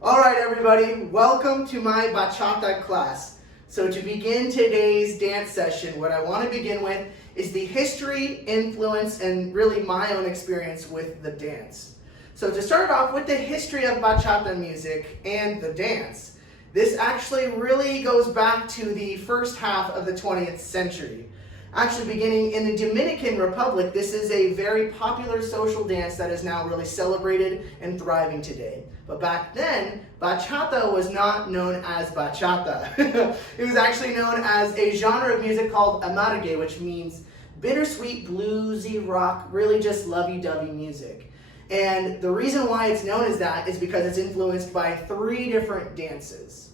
All right, everybody, welcome to my Bachata class. So to begin today's dance session, what I want to begin with is the history, influence, and really my own experience with the dance. So to start off with the history of Bachata music and the dance, this actually really goes back to the first half of the 20th century. Actually beginning in the Dominican Republic, this is a very popular social dance that is now really celebrated and thriving today. But back then, bachata was not known as bachata. It was actually known as a genre of music called amargue, which means bittersweet, bluesy rock, really just lovey-dovey music. And the reason why it's known as that is because it's influenced by 3 different dances.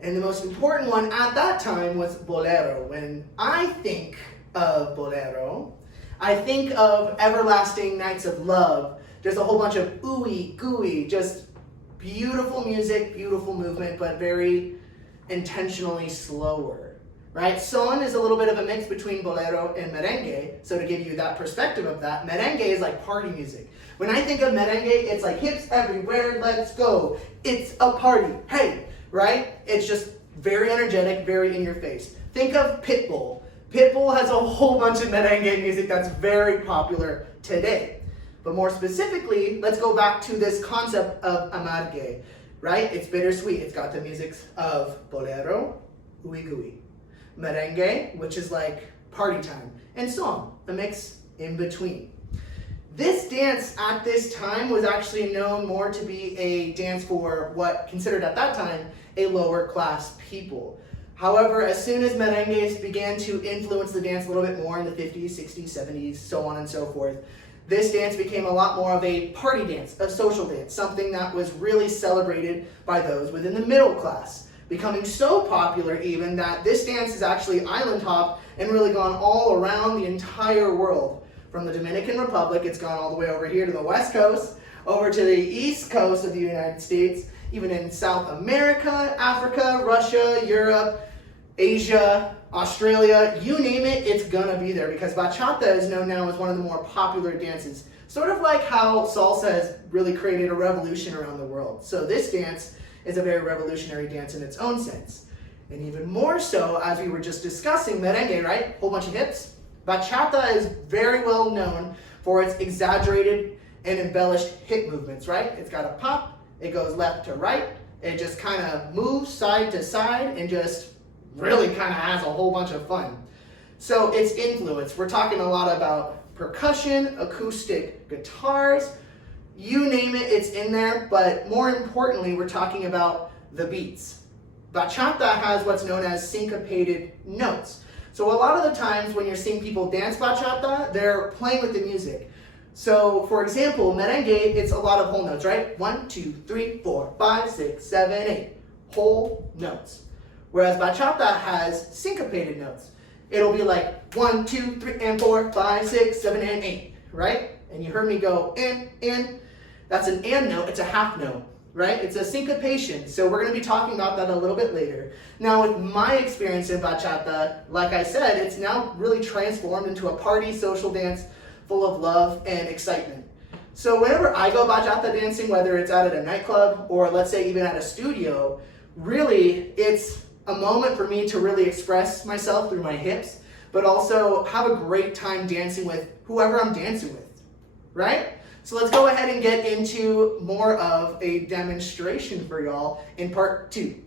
And the most important one at that time was bolero. When I think of bolero, I think of Everlasting Nights of Love. There's a whole bunch of ooey gooey, just beautiful music, beautiful movement, but very intentionally slower, right? Son is a little bit of a mix between bolero and merengue. So to give you that perspective of that, merengue is like party music. When I think of merengue, it's like hips everywhere, let's go. It's a party, hey, right? It's just very energetic, very in your face. Think of Pitbull. Pitbull has a whole bunch of merengue music that's very popular today. But more specifically, let's go back to this concept of amargue, right? It's bittersweet. It's got the music of bolero, ooey gooey, merengue, which is like party time, and song, a mix in between. This dance at this time was actually known more to be a dance for what considered at that time a lower class people. However, as soon as merengues began to influence the dance a little bit more in the 50s, 60s, 70s, so on and so forth, this dance became a lot more of a party dance, a social dance, something that was really celebrated by those within the middle class, becoming so popular even that this dance has actually island hopped and really gone all around the entire world. From the Dominican Republic, it's gone all the way over here to the West Coast, over to the East Coast of the United States, even in South America, Africa, Russia, Europe, Asia, Australia, you name it, it's gonna be there because bachata is known now as one of the more popular dances. Sort of like how salsa has really created a revolution around the world. So this dance is a very revolutionary dance in its own sense. And even more so, as we were just discussing, merengue, right? Whole bunch of hips. Bachata is very well known for its exaggerated and embellished hip movements, right? It's got a pop, it goes left to right, it just kind of moves side to side and just really kind of has a whole bunch of fun. So its influence, we're talking a lot about percussion, acoustic guitars, you name it, it's in there, but more importantly, we're talking about the beats. Bachata has what's known as syncopated notes. So a lot of the times when you're seeing people dance bachata, they're playing with the music. So for example, merengue, it's a lot of whole notes, right? 1, 2, 3, 4, 5, 6, 7, 8, whole notes. Whereas bachata has syncopated notes. It'll be like 1, 2, 3, and 4, 5, 6, 7, and 8, right? And you heard me go in. That's an and note, it's a half note, right? It's a syncopation. So we're gonna be talking about that a little bit later. Now with my experience in bachata, like I said, it's now really transformed into a party social dance full of love and excitement. So whenever I go bachata dancing, whether it's out at a nightclub or let's say even at a studio, really it's a moment for me to really express myself through my hips, but also have a great time dancing with whoever I'm dancing with, right? So let's go ahead and get into more of a demonstration for y'all in part 2.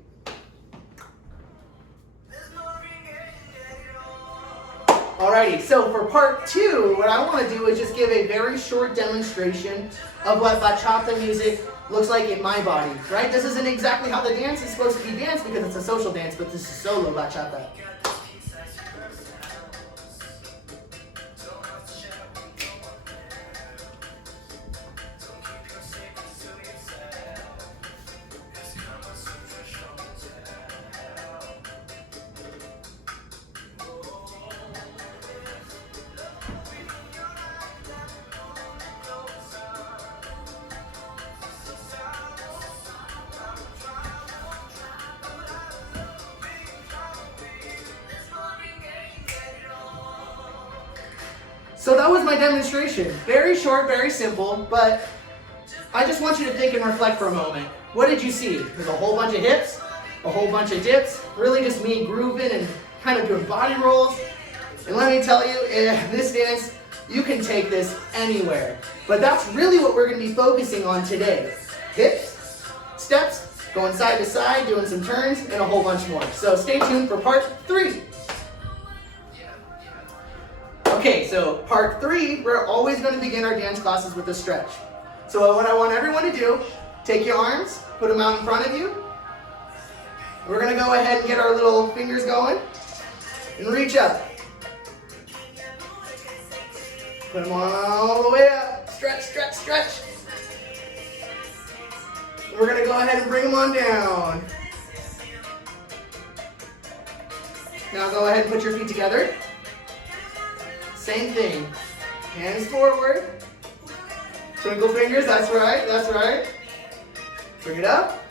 Alrighty, so for part 2, what I want to do is just give a very short demonstration of what bachata music looks like in my body, right? This isn't exactly how the dance is supposed to be danced because it's a social dance, but this is solo bachata. So that was my demonstration. Very short, very simple, but I just want you to think and reflect for a moment. What did you see? There's a whole bunch of hips, a whole bunch of dips, really just me grooving and kind of doing body rolls. And let me tell you, this dance, you can take this anywhere. But that's really what we're going to be focusing on today. Hips, steps, going side to side, doing some turns, and a whole bunch more. So stay tuned for part 3. Okay, so part 3, we're always going to begin our dance classes with a stretch. So what I want everyone to do, take your arms, put them out in front of you. We're going to go ahead and get our little fingers going and reach up. Put them all the way up. Stretch, stretch, stretch. We're going to go ahead and bring them on down. Now go ahead and put your feet together. Same thing. Hands forward. Twinkle fingers, that's right, that's right. Bring it up.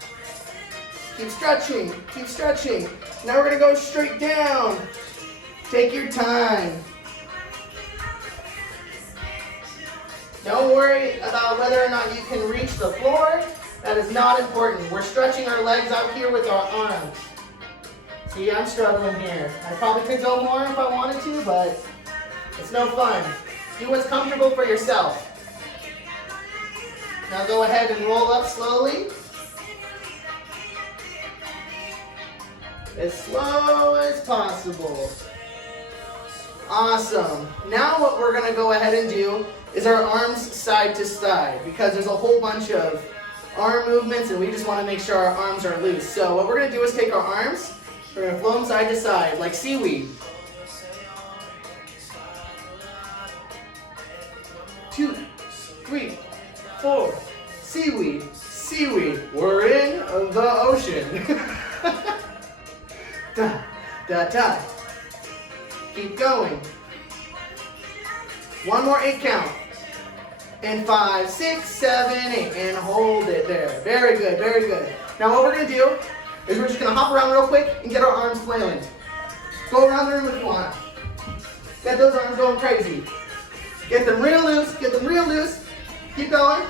Keep stretching, keep stretching. Now we're going to go straight down. Take your time. Don't worry about whether or not you can reach the floor. That is not important. We're stretching our legs out here with our arms. See, I'm struggling here. I probably could go more if I wanted to, but it's no fun. Do what's comfortable for yourself. Now go ahead and roll up slowly. As slow as possible. Awesome. Now what we're going to go ahead and do is our arms side to side, because there's a whole bunch of arm movements and we just want to make sure our arms are loose. So what we're going to do is take our arms, we're going to flow them side to side like seaweed. 2, 3, 4, seaweed, seaweed. We're in the ocean. Da, da, da. Keep going. One more 8 count. And 5, 6, 7, 8. And hold it there. Very good, very good. Now what we're going to do is we're just going to hop around real quick and get our arms flailing. Go around the room if you want. Get those arms going crazy. Get them real loose, get them real loose. Keep going.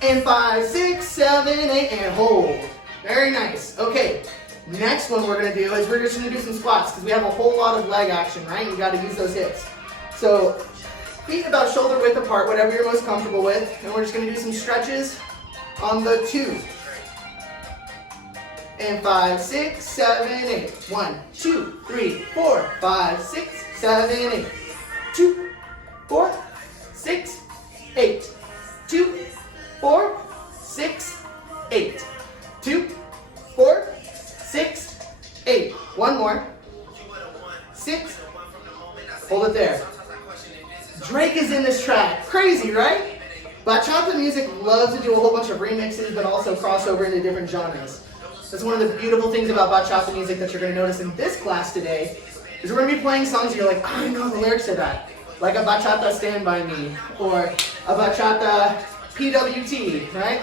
And 5, 6, 7, 8, and hold. Very nice. Okay, next one we're going to do is we're just going to do some squats because we have a whole lot of leg action, right? You got to use those hips. So feet about shoulder width apart, whatever you're most comfortable with. And we're just going to do some stretches on the 2. And 5, 6, 7, 8. 1, 2, 3, 4, 5, 6, 7, 8. 2, 4, 6, 8. 2, 4, 6, 8. 2, 4, 6, 8. One more. 6. Hold it there. Drake is in this track. Crazy, right? Bachata music loves to do a whole bunch of remixes, but also cross over into different genres. That's one of the beautiful things about bachata music that you're going to notice in this class today, is we're going to be playing songs you're like, I know the lyrics to that. Like a bachata Stand By Me, or a bachata PWT, right?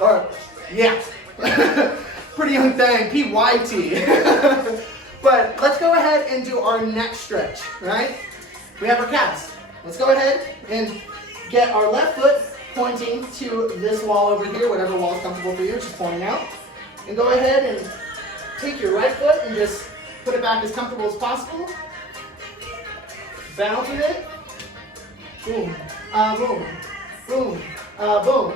Or, yeah. Pretty Young Thing, PYT. But let's go ahead and do our neck stretch, right? We have our calves. Let's go ahead and get our left foot pointing to this wall over here, whatever wall is comfortable for you, just pointing out. And go ahead and take your right foot and just put it back as comfortable as possible. Bounce with it. Boom, boom, boom, boom.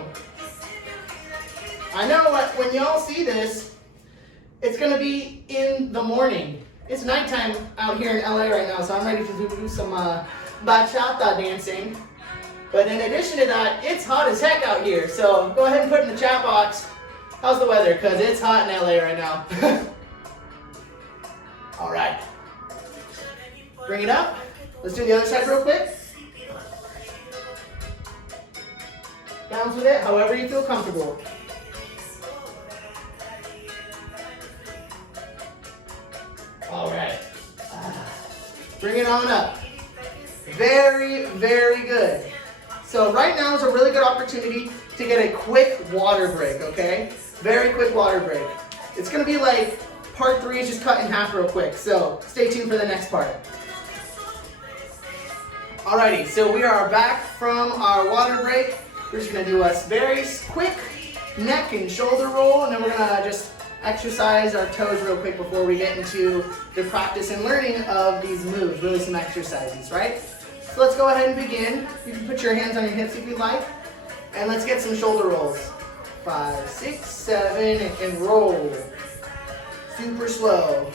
I know when y'all see this, it's going to be in the morning. It's nighttime out here in LA right now, so I'm ready to do some bachata dancing. But in addition to that, it's hot as heck out here. So go ahead and put in the chat box, how's the weather? Because it's hot in LA right now. All right. Bring it up. Let's do the other side real quick. Bounce with it, however you feel comfortable. All right. Bring it on up. Very, very good. So right now is a really good opportunity to get a quick water break, okay? Very quick water break. It's going to be like part 3 is just cut in half real quick, so stay tuned for the next part. Alrighty, so we are back from our water break. We're just gonna do a very quick neck and shoulder roll, and then we're gonna just exercise our toes real quick before we get into the practice and learning of these moves, really some exercises, right? So let's go ahead and begin. You can put your hands on your hips if you'd like, and let's get some shoulder rolls. 5, 6, 7, and roll. Super slow.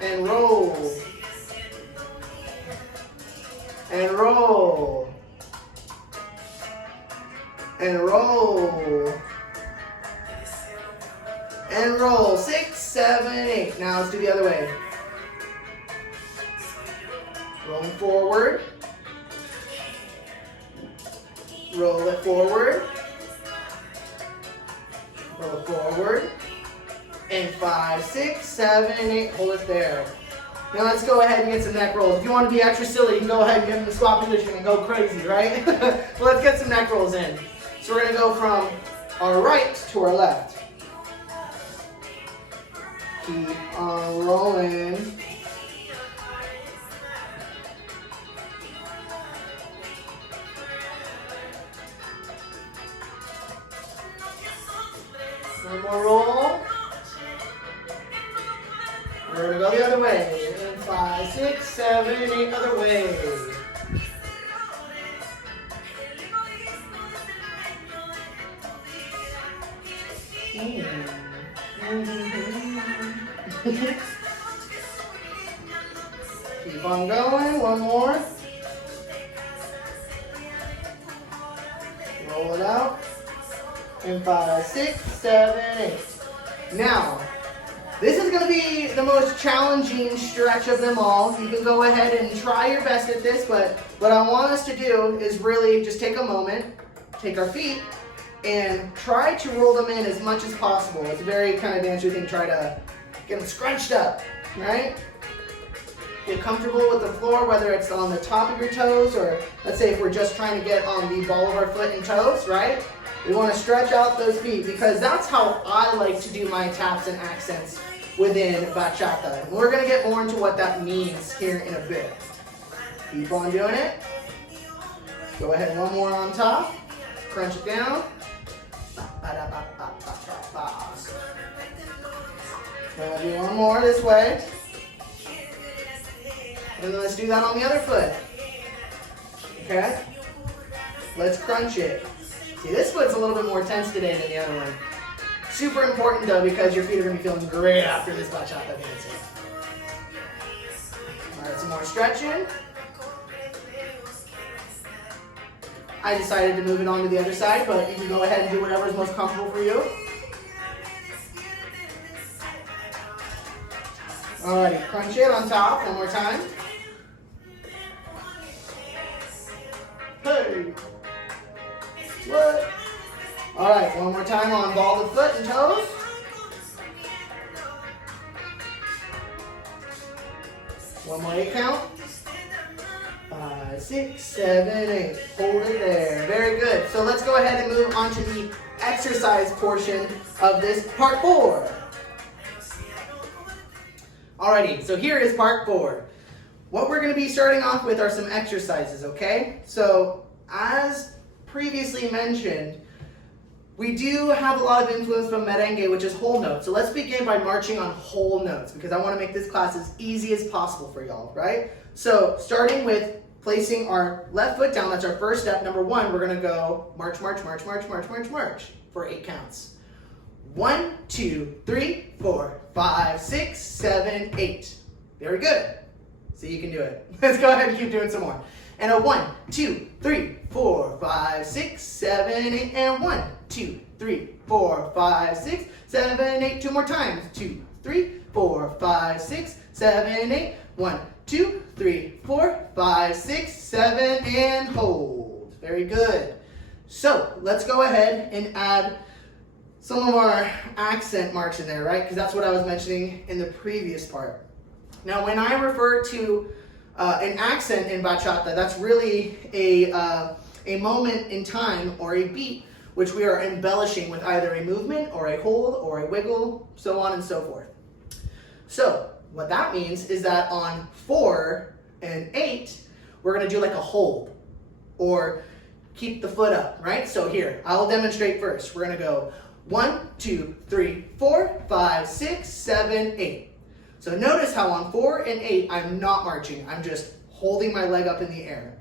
And roll. And roll. And roll. And roll. 6, 7, 8. Now let's do the other way. Rolling forward. Roll it forward. Roll it forward. And 5, 6, 7, 8. Hold it there. Now let's go ahead and get some neck rolls. If you want to be extra silly, you can go ahead and get in the squat position and go crazy, right? Well, let's get some neck rolls in. So we're going to go from our right to our left. Keep on rolling. One more roll. We're going to go the other way. 5, 6, 7, 8, other way. Keep on going, one more. Roll it out. And 5, 6, 7, 8. Now, this is going to be the most challenging stretch of them all. You can go ahead and try your best at this, but what I want us to do is really just take a moment, take our feet, and try to roll them in as much as possible. It's a very kind of dancer thing. Try to get them scrunched up, right? Get comfortable with the floor, whether it's on the top of your toes, or let's say if we're just trying to get on the ball of our foot and toes, right? We want to stretch out those feet because that's how I like to do my taps and accents within bachata. And we're going to get more into what that means here in a bit. Keep on doing it. Go ahead, one more on top. Crunch it down. Gonna do one more this way. And then let's do that on the other foot. Okay? Let's crunch it. See, this foot's a little bit more tense today than the other one. Super important though, because your feet are going to be feeling great after this bachata dancing. Alright, some more stretching. I decided to move it on to the other side, but you can go ahead and do whatever is most comfortable for you. Alrighty, crunch it on top one more time. Hey! What? Alright, one more time on ball of foot and toes. One more 8 count. 5, 6, 7, 8. Hold it there. Very good. So let's go ahead and move on to the exercise portion of this part 4. Alrighty, so here is part 4. What we're going to be starting off with are some exercises, okay? So, as previously mentioned, we do have a lot of influence from merengue, which is whole notes. So let's begin by marching on whole notes because I want to make this class as easy as possible for y'all, right? So starting with placing our left foot down, that's our first step. Number 1, we're going to go march, march, march, march, march, march, march for 8 counts. 1, 2, 3, 4, 5, 6, 7, 8. Very good. So you can do it. Let's go ahead and keep doing some more. And a 1, 2, 3, 4, 5, 6, 7, 8, and 1, 2, 3, 4, 5, 6, 7, 8. 2 more times. 2, 3, 4, 5, 6, 7, 8. 1, 2, 3, 4, 5, 6, 7, and hold. Very good. So let's go ahead and add some of our accent marks in there, right? Because that's what I was mentioning in the previous part. Now, when I refer to an accent in bachata, that's really a moment in time or a beat which we are embellishing with either a movement or a hold or a wiggle, so on and so forth. So what that means is that on 4 and 8, we're gonna do like a hold or keep the foot up, right? So here, I'll demonstrate first. We're gonna go 1, 2, 3, 4, 5, 6, 7, 8. So notice how on 4 and 8, I'm not marching. I'm just holding my leg up in the air.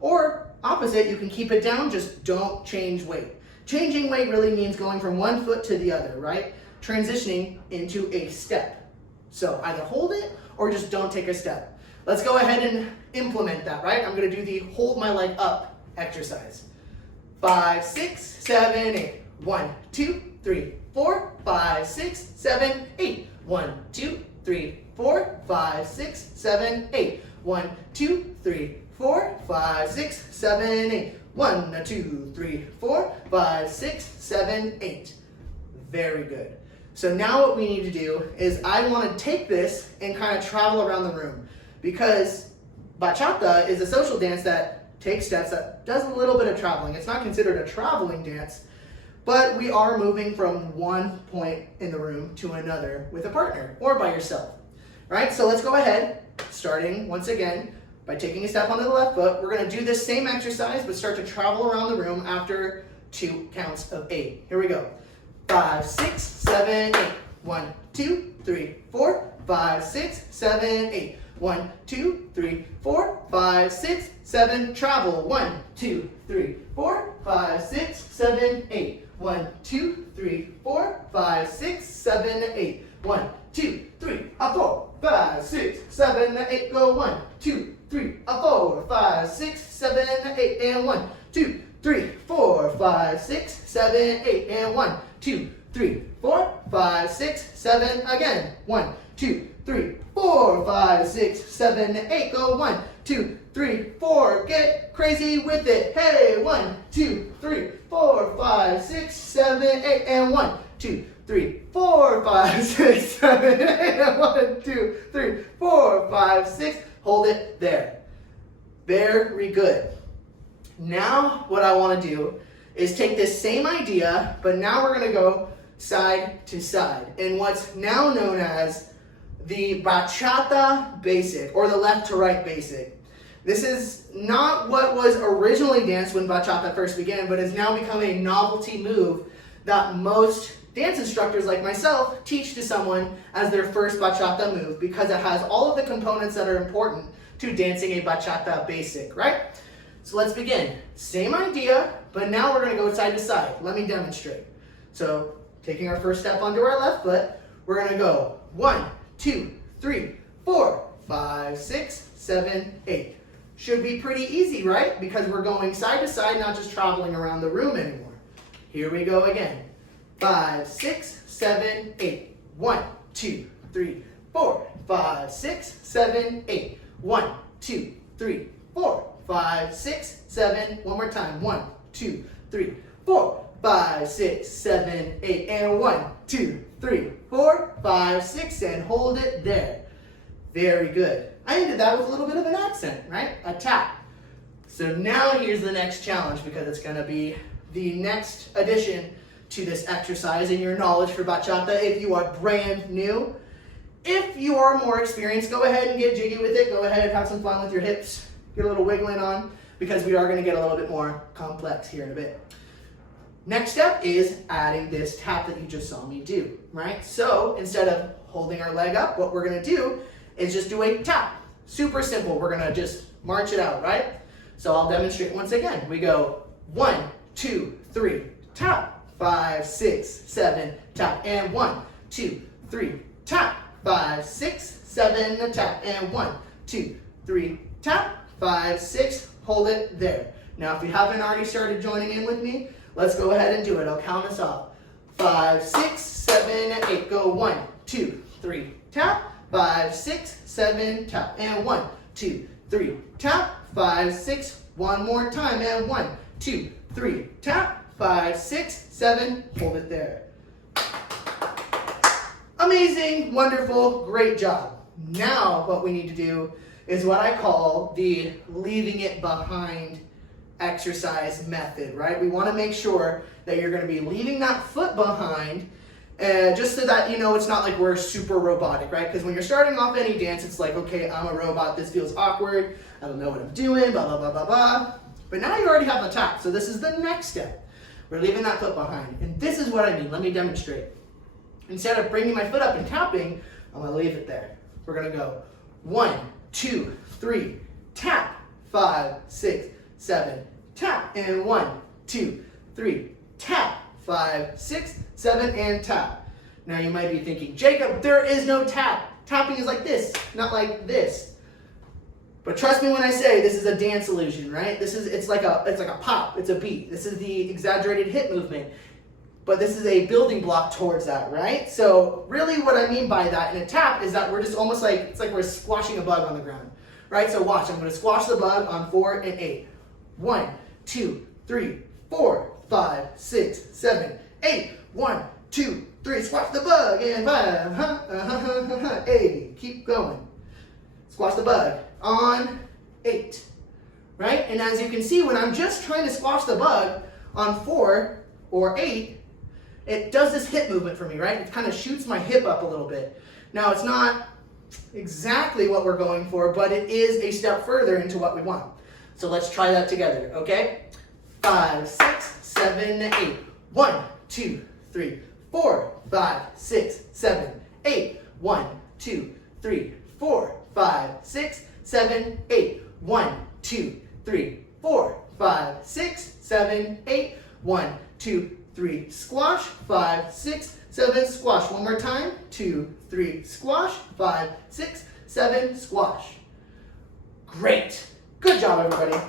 Or opposite, you can keep it down, just don't change weight. Changing weight really means going from one foot to the other, right? Transitioning into a step. So either hold it or just don't take a step. Let's go ahead and implement that, right? I'm gonna do the hold my leg up exercise. 5, 6, 7, 8. 1, 2, 3, 4, 5, 6, 7, 8. 1, 2, 3, 4, 5, 6, 7, 8. 1, 2, 3, 4, 5, 6, 7, 8. 1, 2, 3, 4, 5, 6, 7, 8. Very good. So now what we need to do is I want to take this and kind of travel around the room, because bachata is a social dance that takes steps, that does a little bit of traveling. It's not considered a traveling dance, but we are moving from one point in the room to another with a partner or by yourself, right? So let's go ahead, starting once again by taking a step onto the left foot. We're going to do this same exercise, but start to travel around the room after 2 counts of 8. Here we go. 5, 6, 7, 8. 1, 2, 3, 4, 5, 6, 7, 8. 1, 2, 3, 4, 5, 6, 7. Travel. 1, 2, 3, 4, 5, 6, 7, 8. 1, 2, 3, 4, 5, 6, 7, 8. 1, 2, 3, 4, 5, 6, 7, 8. Go 1, 2, 3, 4, 5, 6, 7, 8. And 1, 2, 3, 4, 5, 6, 7, 8. And 1, 2, 3, 4, 5, 6, 7. Again. 1, 2, 3, 4, 5, 6, 7, 8. Go 1, 2, 3, 4. Get crazy with it. Hey, 1, 2, 3, 4, 5, 6, 7, 8. And 1, 2, 3, 4, 5, 6, 7, 8. And 1, 2, 3, 4, 5, 6. Hold it there. Very good. Now what I want to do is take this same idea, but now we're going to go side to side in what's now known as the bachata basic, or the left to right basic. This is not what was originally danced when bachata first began, but has now become a novelty move that most dance instructors like myself teach to someone as their first bachata move, because it has all of the components that are important to dancing a bachata basic, right? So let's begin. Same idea, but now we're going to go side to side. Let me demonstrate. So taking our first step onto our left foot, we're going to go 1, 2, 3, 4, 5, 6, 7, 8. Should be pretty easy, right? Because we're going side to side, not just traveling around the room anymore. Here we go again. 5, 6, 7, 8. 1, 2, 3, 4, 5, 6, 7, 8. 1, 2, 3, 4, 5, 6, 7. One more time. 1, 2, 3, 4, 5, 6, 7, 8. And 1, 2, 3, 4, 5, 6. And hold it there. Very good. I ended that with a little bit of an accent, right? A tap. So now here's the next challenge, because it's going to be the next addition to this exercise in your knowledge for bachata if you are brand new. If you are more experienced, go ahead and get jiggy with it. Go ahead and have some fun with your hips. Get a little wiggling on, because we are going to get a little bit more complex here in a bit. Next step is adding this tap that you just saw me do, right? So instead of holding our leg up, what we're going to do is just do a tap. Super simple. We're going to just march it out, right? So I'll demonstrate once again. We go 1, 2, 3, tap. 5, 6, 7, tap. And 1, 2, 3, tap. 5, 6, 7, tap. And 1, 2, 3, tap. 5, 6, hold it there. Now if you haven't already started joining in with me, let's go ahead and do it. I'll count us off. 5, 6, 7, 8. Go 1, 2, 3, tap. 5, 6, 7, tap. And 1, 2, 3, tap. 5, 6. One more time. And 1, 2, 3, tap. 5, 6, 7. Hold it there. Amazing, wonderful, great job. Now what we need to do is what I call the leaving it behind exercise method, right? We want to make sure that you're going to be leaving that foot behind, just so that, you know, it's not like we're super robotic, right? Because when you're starting off any dance, it's like, okay, I'm a robot, this feels awkward, I don't know what I'm doing, blah, blah, blah, blah, blah. But now you already have the tap, so this is the next step. We're leaving that foot behind. And this is what I mean. Let me demonstrate. Instead of bringing my foot up and tapping, I'm going to leave it there. We're going to go 1, 2, 3, tap, 5, 6, 7, tap, and 1, 2, 3, tap, 5, 6, 7, and tap. Now you might be thinking, Jacob, there is no tap. Tapping is like this, not like this. But trust me when I say this is a dance illusion, right? It's like a pop, it's a beat. This is the exaggerated hip movement. But this is a building block towards that, right? So really what I mean by that in a tap is that we're just almost like, it's like we're squashing a bug on the ground, right? So watch, I'm gonna squash the bug on 4 and 8. 1, 2, 3, 4, 5, 6, 7, 8. 1, 2, 3, squash the bug, and 5, 8. Keep going. Squash the bug on 8, right? And as you can see, when I'm just trying to squash the bug on 4 or 8, it does this hip movement for me, right? It kind of shoots my hip up a little bit. Now, it's not exactly what we're going for, but it is a step further into what we want. So let's try that together, okay? 5, 6, 7, 8. 1, 2, 3, 4, 5, 6, 7, 8. 1, 2, 3, 4, 5, 6, 7, 8. 1, 2, 3, 4, 5, 6, 7, 8. 1, 2, 3, squash. 5, 6, 7, squash. One more time. 2, 3, squash. 5, 6, 7, squash. Great. Good job, everybody.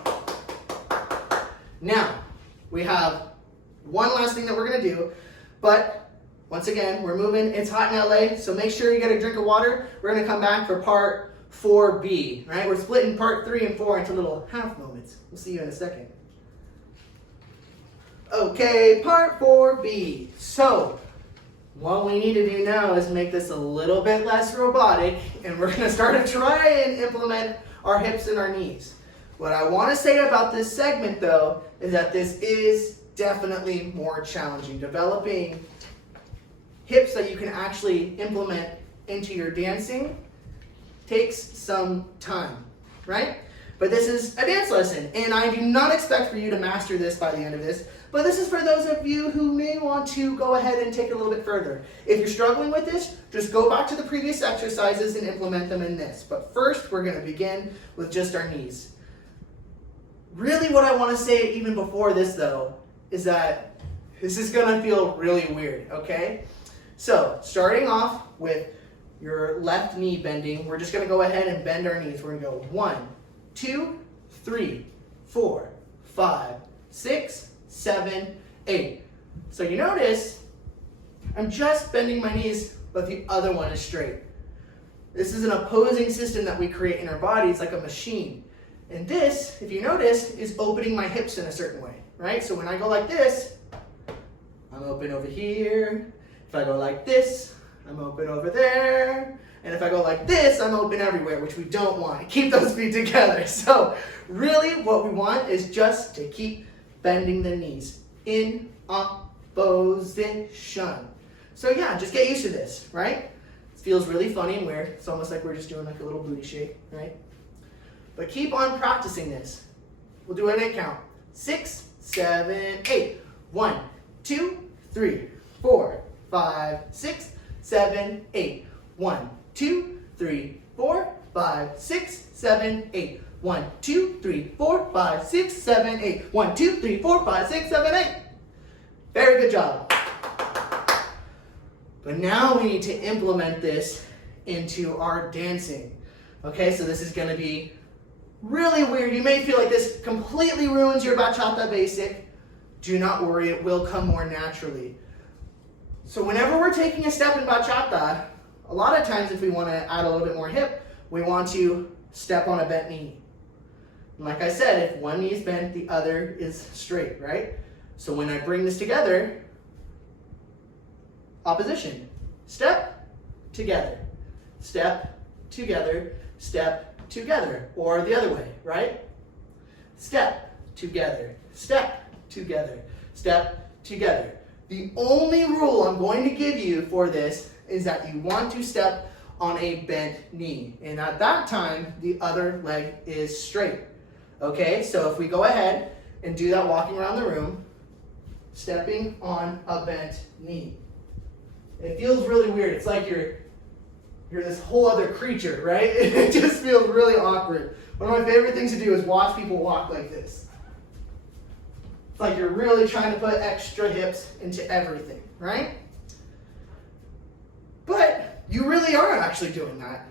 Now, we have one last thing that we're going to do, but once again, we're moving. It's hot in LA, so make sure you get a drink of water. We're going to come back for part 4B, right? We're splitting part 3 and 4 into little half moments. We'll see you in a second. Okay, part 4B. So, what we need to do now is make this a little bit less robotic, and we're going to start to try and implement our hips and our knees. What I want to say about this segment, though, is that this is definitely more challenging. Developing hips that you can actually implement into your dancing takes some time, right? But this is a dance lesson, and I do not expect for you to master this by the end of this, but this is for those of you who may want to go ahead and take it a little bit further. If you're struggling with this, just go back to the previous exercises and implement them in this. But first, we're going to begin with just our knees. Really what I want to say even before this, though, is that this is going to feel really weird, okay? So, starting off with your left knee bending, we're just going to go ahead and bend our knees. We're going to go 1, 2, 3, 4, 5, 6, 7, 8. So you notice, I'm just bending my knees, but the other one is straight. This is an opposing system that we create in our body. It's like a machine. And this, if you notice, is opening my hips in a certain way, right? So when I go like this, I'm open over here. If I go like this, I'm open over there. And if I go like this, I'm open everywhere, which we don't want. Keep those feet together. So really what we want is just to keep bending the knees in opposition. So yeah, just get used to this, right? It feels really funny and weird. It's almost like we're just doing like a little booty shake, right? But keep on practicing this. We'll do an 8 count. 6, 7, 8. 1, 2, 3, 4, 5, 6, 7, 8. 1, 2, 3, 4, 5, 6, 7, 8. 1, 2, 3, 4, 5, 6, 7, 8. 1, 2, 3, 4, 5, 6, 7, 8. Very good job. But now we need to implement this into our dancing. Okay, so this is going to be really weird. You may feel like this completely ruins your bachata basic. Do not worry, it will come more naturally. So whenever we're taking a step in bachata, a lot of times if we want to add a little bit more hip, we want to step on a bent knee. And like I said, if one knee is bent, the other is straight, right? So when I bring this together, opposition. Step, together. Step, together. Step, together. Or the other way, right? Step, together. Step, together. Step, together. The only rule I'm going to give you for this is that you want to step on a bent knee. And at that time, the other leg is straight. Okay, so if we go ahead and do that walking around the room, stepping on a bent knee. It feels really weird. It's like you're this whole other creature, right? It just feels really awkward. One of my favorite things to do is watch people walk like this. It's like you're really trying to put extra hips into everything, right? But you really are actually doing that.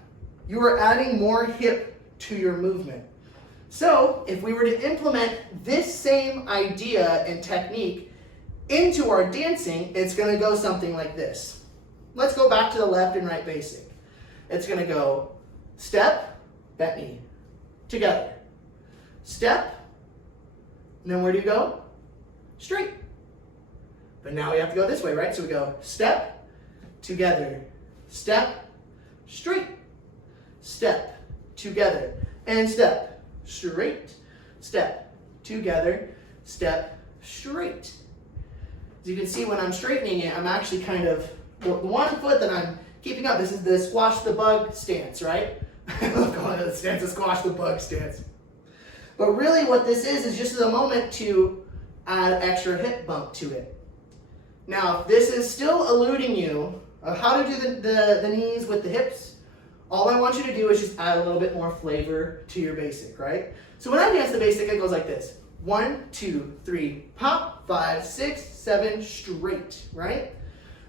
You are adding more hip to your movement. So if we were to implement this same idea and technique into our dancing, it's going to go something like this. Let's go back to the left and right basic. It's going to go step, bent knee, together. Step, and then where do you go? Straight. But now we have to go this way, right? So we go step, together, step, straight, step, together, and step, straight, step, together, step, straight. As you can see, when I'm straightening it, I'm actually kind of, the one foot that I'm keeping up, this is the squash the bug stance, right? I love calling it the stance, the squash the bug stance. But really what this is just a moment to add extra hip bump to it. Now, if this is still eluding you of how to do the knees with the hips, all I want you to do is just add a little bit more flavor to your basic, right? So when I dance the basic, it goes like this. 1, 2, 3, pop, 5, 6, 7, straight, right?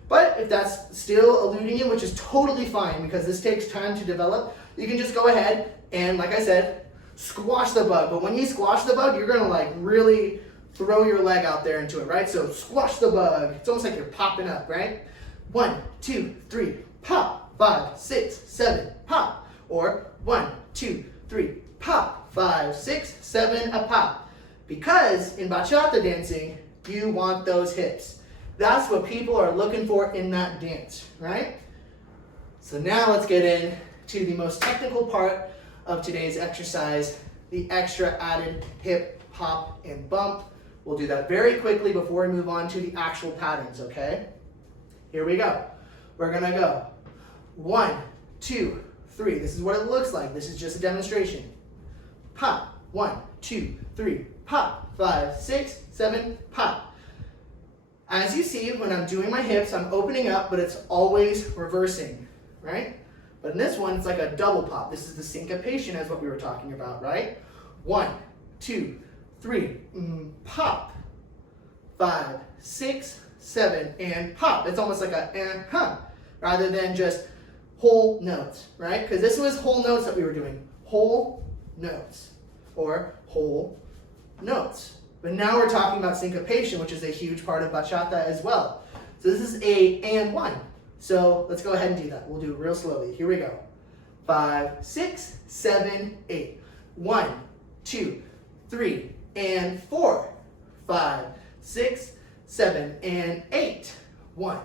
But if that's still eluding you, which is totally fine because this takes time to develop, you can just go ahead and, like I said, squash the bug. But when you squash the bug, you're gonna like really throw your leg out there into it, right? So squash the bug. It's almost like you're popping up, right? 1, 2, 3, pop, 5, 6, 7, pop. Or 1, 2, 3, pop, 5, 6, 7, a pop. Because in bachata dancing, you want those hips. That's what people are looking for in that dance, right? So now let's get into the most technical part of today's exercise, the extra added hip, hop, and bump. We'll do that very quickly before we move on to the actual patterns, okay? Here we go. We're gonna go 1, 2, 3. This is what it looks like. This is just a demonstration. Pop, 1, 2, 3, pop, 5, 6, 7, pop. As you see, when I'm doing my hips, I'm opening up, but it's always reversing, right? But in this one, it's like a double pop. This is the syncopation as what we were talking about, right? 1, 2, 3, pop. 5, 6, 7, and pop. It's almost like a rather than just whole notes, right? Because this was whole notes that we were doing. Whole notes or whole notes. But now we're talking about syncopation, which is a huge part of bachata as well. So this is a and 1. So let's go ahead and do that. We'll do it real slowly. Here we go. 5, 6, 7, 8. 1, 2, 3, and 4. 5, 6, 7, and 8. 1,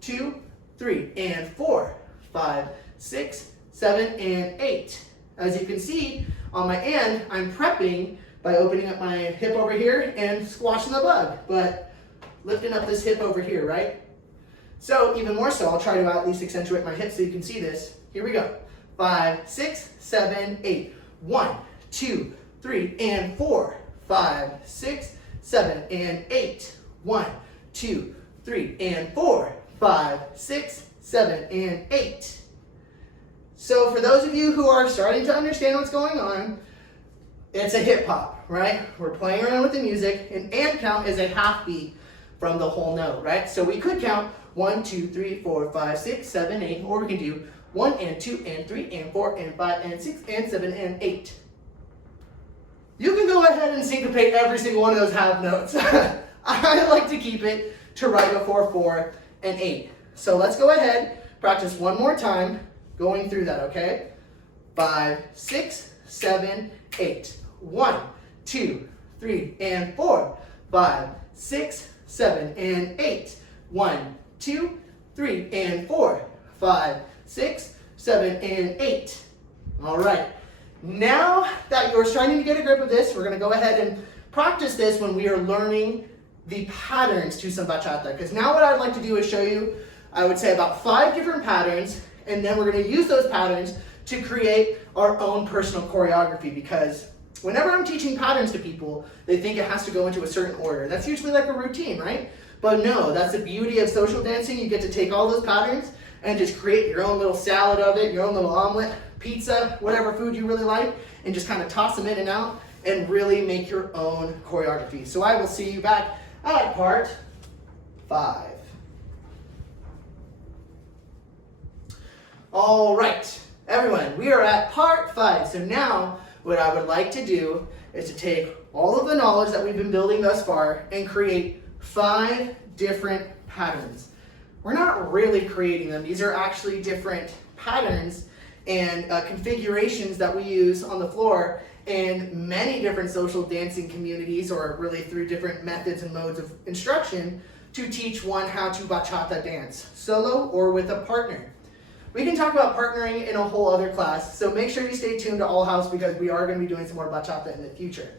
2, 3, and 4. 5, 6, 7, and 8. As you can see, on my end, I'm prepping by opening up my hip over here and squashing the bug, but lifting up this hip over here, right? So even more so, I'll try to at least accentuate my hips so you can see this. Here we go. 5, 6, 7, 8. 1, 2, 3, and 4. 5, 6, 7, and 8. 1, 2, 3, and 4. 5, 6, 7, and 8. So for those of you who are starting to understand what's going on, it's a hip hop, right? We're playing around with the music, and count is a half beat from the whole note, right? So we could count 1, 2, 3, 4, 5, 6, 7, 8, or we can do 1 and 2 and 3 and 4 and 5 and 6 and 7 and 8. You can go ahead and syncopate every single one of those half notes. I like to keep it to right before 4 and 8. So let's go ahead, practice one more time going through that, okay? 5, 6, 7, 8. 1, 2, 3, and 4. 5, 6, 7, and 8. 1, 2, 3, and 4. 5, 6, 7, and 8. All right. Now that you're starting to get a grip of this, we're going to go ahead and practice this when we are learning the patterns to some bachata. Because now what I'd like to do is show you, I would say, about 5 different patterns, and then we're going to use those patterns to create our own personal choreography, because whenever I'm teaching patterns to people, they think it has to go into a certain order. That's usually like a routine, right? But no, that's the beauty of social dancing. You get to take all those patterns and just create your own little salad of it, your own little omelet, pizza, whatever food you really like, and just kind of toss them in and out and really make your own choreography. So I will see you back at part 5. All right, everyone, we are at part 5. So now what I would like to do is to take all of the knowledge that we've been building thus far and create 5 different patterns. We're not really creating them. These are actually different patterns and configurations that we use on the floor in many different social dancing communities, or really through different methods and modes of instruction, to teach one how to bachata dance, solo or with a partner. We can talk about partnering in a whole other class, so make sure you stay tuned to All House, because we are going to be doing some more bachata in the future.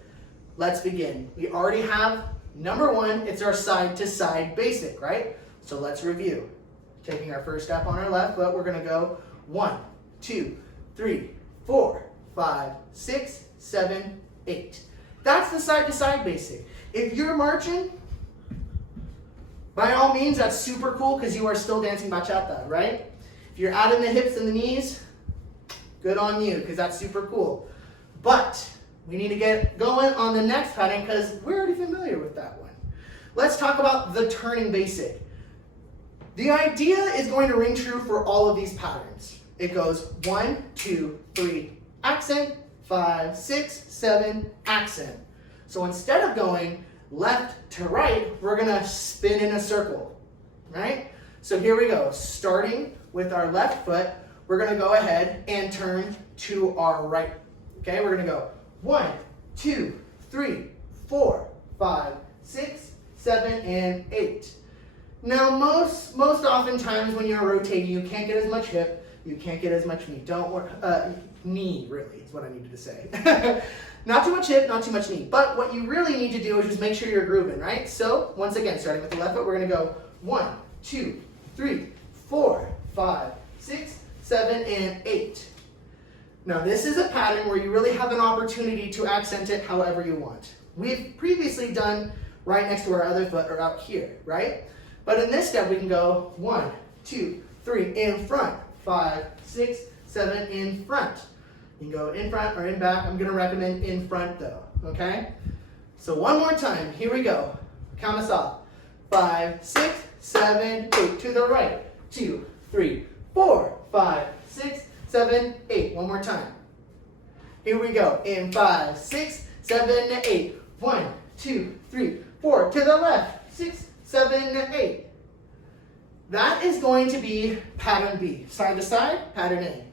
Let's begin. We already have number 1, it's our side to side basic, right? So let's review. Taking our first step on our left foot, we're going to go 1, 2, 3, 4, 5, 6, 7, 8. That's the side to side basic. If you're marching, by all means, that's super cool, because you are still dancing bachata, right? If you're adding the hips and the knees, good on you, because that's super cool. But we need to get going on the next pattern, because we're already familiar with that one. Let's talk about the turning basic. The idea is going to ring true for all of these patterns. It goes 1, 2, 3, accent, 5, 6, 7, accent. So instead of going left to right, we're going to spin in a circle, right? So here we go. Starting with our left foot, we're going to go ahead and turn to our right. Okay, we're going to go 1, 2, 3, 4, 5, 6, 7, and 8. Now, most oftentimes when you're rotating, you can't get as much hip, you can't get as much knee. Knee, really, is what I needed to say. Not too much hip, not too much knee. But what you really need to do is just make sure you're grooving, right? So, once again, starting with the left foot, we're going to go 1, 2, 3, 4, 5, 6, 7, and 8. Now, this is a pattern where you really have an opportunity to accent it however you want. We've previously done right next to our other foot, or out here, right? But in this step, we can go 1, 2, 3, in front, 5, 6, 7, in front. You can go in front or in back. I'm going to recommend in front though, okay? So one more time, here we go. Count us off. 5, 6, 7, 8. To the right. 2, 3, 4, 5, 6, 7, 8. One more time. Here we go. In 5, 6, 7, 8. 1, 2, 3, 4. To the left. 6, 7, 8. That is going to be pattern B. Side to side, pattern A.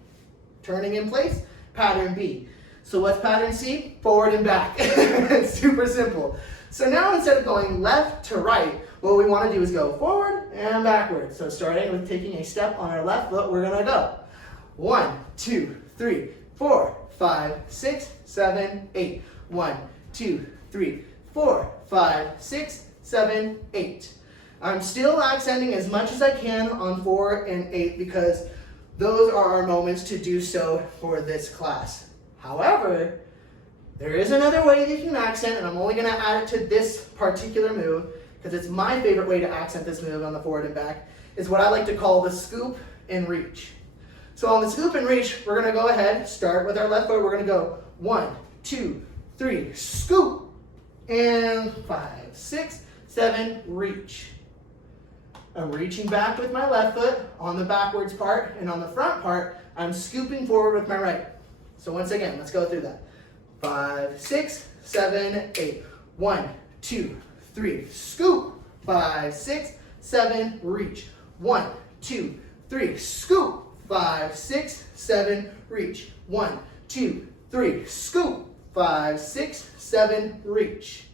Turning in place, pattern B. So what's pattern C? Forward and back. It's super simple. So now instead of going left to right, what we want to do is go forward and backwards. So starting with taking a step on our left foot, we're going to go 1, 2, 3, 4, 5, 6, 7, 8. 1, 2, 3, 4, 5, 6, 7, 8. I'm still accenting as much as I can on 4 and 8 because those are our moments to do so for this class. However, there is another way that you can accent, and I'm only going to add it to this particular move because it's my favorite way to accent this move on the forward and back, is what I like to call the scoop and reach. So on the scoop and reach, we're going to go ahead, start with our left foot, we're going to go 1, 2, 3, scoop, and 5, 6, 7, reach. I'm reaching back with my left foot on the backwards part, and on the front part, I'm scooping forward with my right. So once again, let's go through that. 5, 6, 7, 8. 1, 2, 3, scoop. 5, 6, 7, reach. 1, 2, 3, scoop. 5, 6, 7, reach. 1, 2, 3, scoop. 5, 6, 7, reach.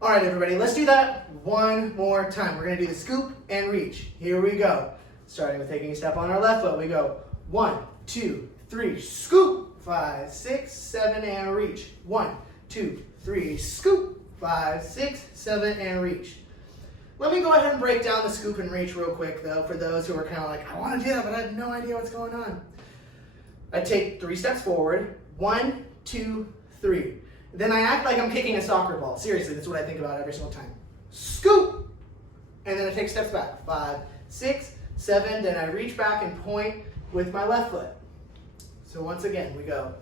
All right, everybody, let's do that one more time. We're going to do the scoop and reach. Here we go. Starting with taking a step on our left foot, we go 1, 2, 3, scoop. 5, 6, 7, and reach. 1, 2, 3, scoop. 5, 6, 7, and reach. Let me go ahead and break down the scoop and reach real quick though, for those who are kind of like, I want to do that, but I have no idea what's going on. I take 3 steps forward, 1, 2, 3. Then I act like I'm kicking a soccer ball. Seriously, that's what I think about every single time. Scoop! And then I take steps back. 5, 6, 7, then I reach back and point with my left foot. So once again, we go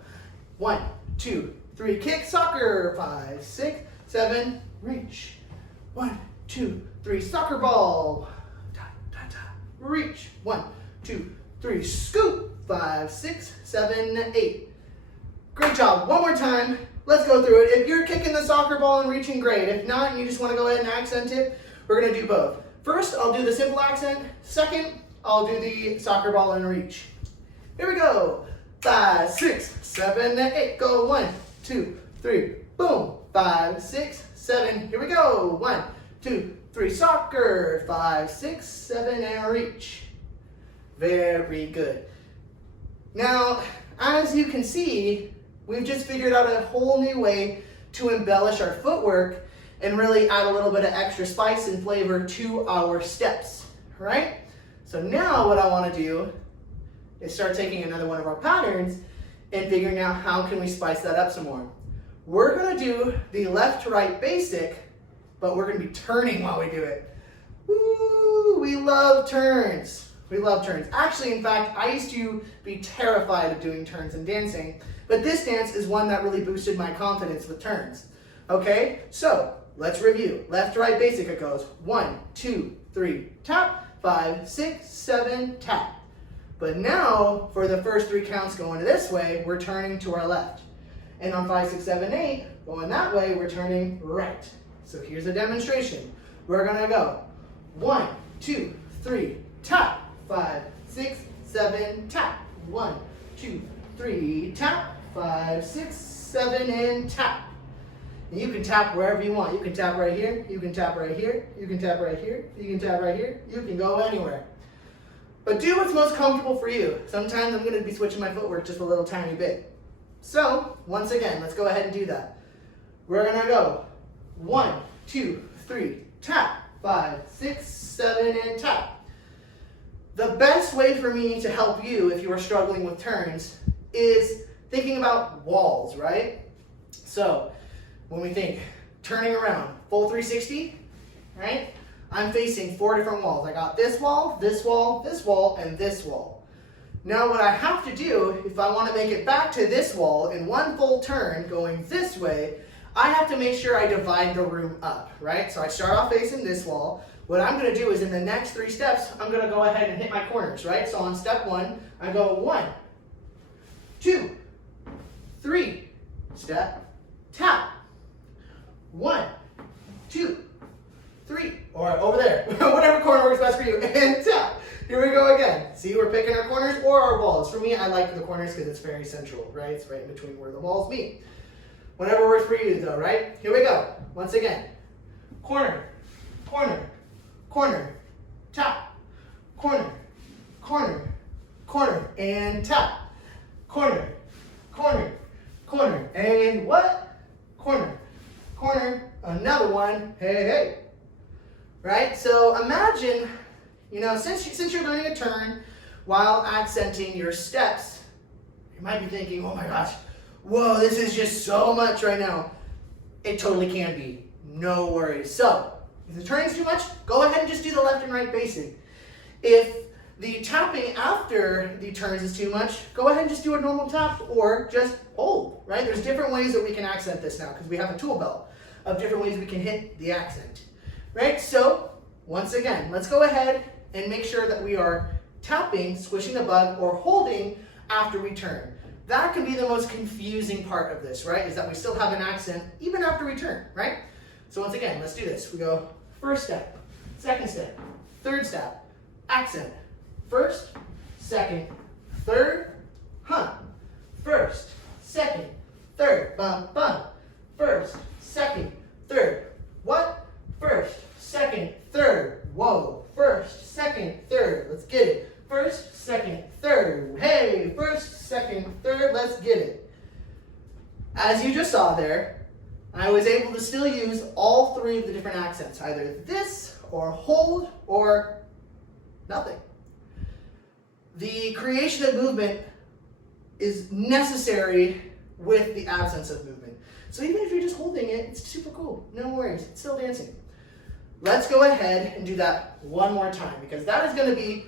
1, 2, 3, kick, soccer, 5, 6, 7, reach. 1, 2, 3, soccer ball, ta, ta, ta, reach. 1, 2, 3, scoop, 5, 6, 7, 8. Great job. One more time. Let's go through it. If you're kicking the soccer ball and reaching, great. If not, and you just want to go ahead and accent it, we're going to do both. First, I'll do the simple accent. Second, I'll do the soccer ball and reach. Here we go. 5, 6, 7, 8. Go. 1, 2, 3. Boom. 5, 6, 7. Here we go. 1, 2, 3. Soccer. 5, 6, 7, and reach. Very good. Now, as you can see, we've just figured out a whole new way to embellish our footwork and really add a little bit of extra spice and flavor to our steps, right? So now what I want to do is start taking another one of our patterns and figuring out how can we spice that up some more. We're going to do the left to right basic, but we're going to be turning while we do it. Woo, we love turns. We love turns. Actually, in fact, I used to be terrified of doing turns and dancing, but this dance is one that really boosted my confidence with turns. Okay, so let's review. Left to right basic, it goes 1, 2, 3, tap, 5, 6, 7, tap. But now, for the first 3 counts going this way, we're turning to our left. And on 5, 6, 7, 8, going that way, we're turning right. So here's a demonstration. We're gonna go 1, 2, 3, tap, 5, 6, 7, tap. 1, 2, 3, tap. 5, 6, 7, and tap. And you can tap wherever you want. You can tap right here. You can tap right here. You can tap right here. You can tap right here. You can go anywhere. But do what's most comfortable for you. Sometimes I'm going to be switching my footwork just a little tiny bit. So, once again, let's go ahead and do that. We're going to go 1, 2, 3, tap. 5, 6, 7, and tap. The best way for me to help you if you are struggling with turns is thinking about walls, right? So when we think turning around, full 360, right? I'm facing 4 different walls. I got this wall, this wall, this wall, and this wall. Now what I have to do, if I want to make it back to this wall in one full turn going this way, I have to make sure I divide the room up, right? So I start off facing this wall. What I'm going to do is in the next 3 steps, I'm going to go ahead and hit my corners, right? So on step 1, I go 1, 2, 3, step, tap. 1, 2, 3, or over there, whatever corner works best for you, and tap. Here we go again. See, we're picking our corners or our walls. For me, I like the corners because it's very central, right? It's right in between where the walls meet. Whatever works for you though, right? Here we go. Once again. Corner, corner, corner, tap. Corner, corner, corner, and tap. Corner, corner, corner, and what? Corner, corner, another one, hey, hey. Right? So imagine, you know, since you're learning a turn while accenting your steps, you might be thinking, oh my gosh, whoa, this is just so much right now. It totally can be. No worries. So, if the turning's too much, go ahead and just do the left and right basic. If the tapping after the turns is too much, go ahead and just do a normal tap or just hold, right? There's different ways that we can accent this now because we have a tool belt of different ways we can hit the accent, right? So, once again, let's go ahead and make sure that we are tapping, squishing the bug, or holding after we turn. That can be the most confusing part of this, right? Is that we still have an accent even after we turn, right? So once again, let's do this. We go first step, second step, third step, accent. First, second, third, huh. First, second, third, bum, bum. First, second, third. What? First, second, third. Whoa. First, second, third. Let's get it. First, second, third. Hey, first, second, third. Let's get it. As you just saw there, I was able to still use all 3 of the different accents, either this or or nothing. The creation of movement is necessary with the absence of movement. So even if you're just holding it, it's super cool. No worries, it's still dancing. Let's go ahead and do that one more time, because that is going to be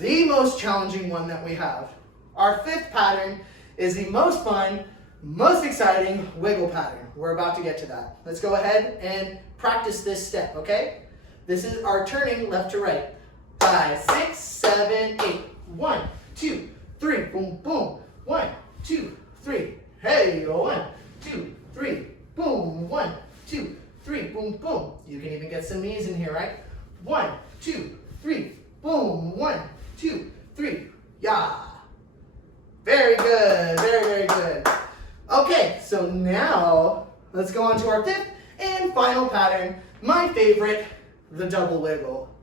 the most challenging one that we have. Our fifth pattern is the most fun, most exciting wiggle pattern. We're about to get to that. Let's go ahead and practice this step, okay? This is our turning left to right. 5, 6, 7, 8. 1, 2, 3. Boom, boom. 1, 2, 3. Hey, 1, 2, 3. Boom. 1, 2, 3. Boom, boom. You can even get some knees in here, right? 1, 2, 3. Boom. 1, 2, 3. Yeah. Very good. Very, very good. Okay, so now let's go on to our fifth and final pattern. My favorite, the double wiggle.